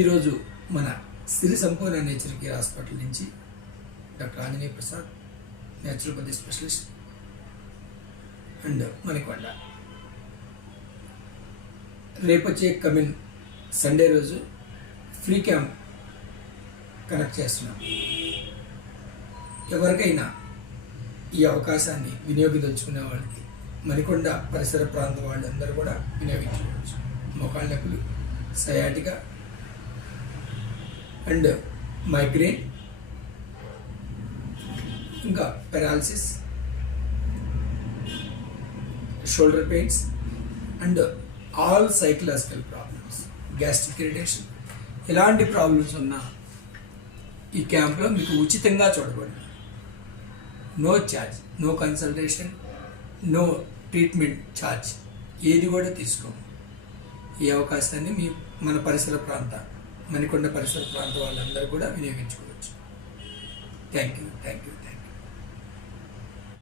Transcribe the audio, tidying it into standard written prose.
ఈరోజు మన Siri Sampoorna nature care hospital నుంచి doctor Anjaneya Prasad, naturopathy specialist and Manikonda. రేపొచ్చే కమింగ్ సండే రోజు ఫ్రీ క్యాంప్ కనెక్ట్ చేస్తున్నాం. ఎవరికైనా ఈ అవకాశాన్ని వినియోగించుకునే వాళ్ళకి మణికొండ పరిసర ప్రాంత వాళ్ళందరూ కూడా వినియోగించుకోవచ్చు. మోకాళ్ళ నొప్పులు, సయాటికా అండ్ మైగ్రేన్, ఇంకా paralysis, shoulder pains and all psychological problems, gastric irritation, ఎలాంటి ప్రాబ్లమ్స్ ఉన్నా ఈ క్యాంప్లో మీకు ఉచితంగా చూడబడింది. No charge, no consultation, no treatment charge, ఏది కూడా తీసుకోము. ఈ అవకాశాన్ని మన పరిసర ప్రాంత మణికొండ పరిసర ప్రాంత వాళ్ళందరూ కూడా వినియోగించుకోవచ్చు. Thank you.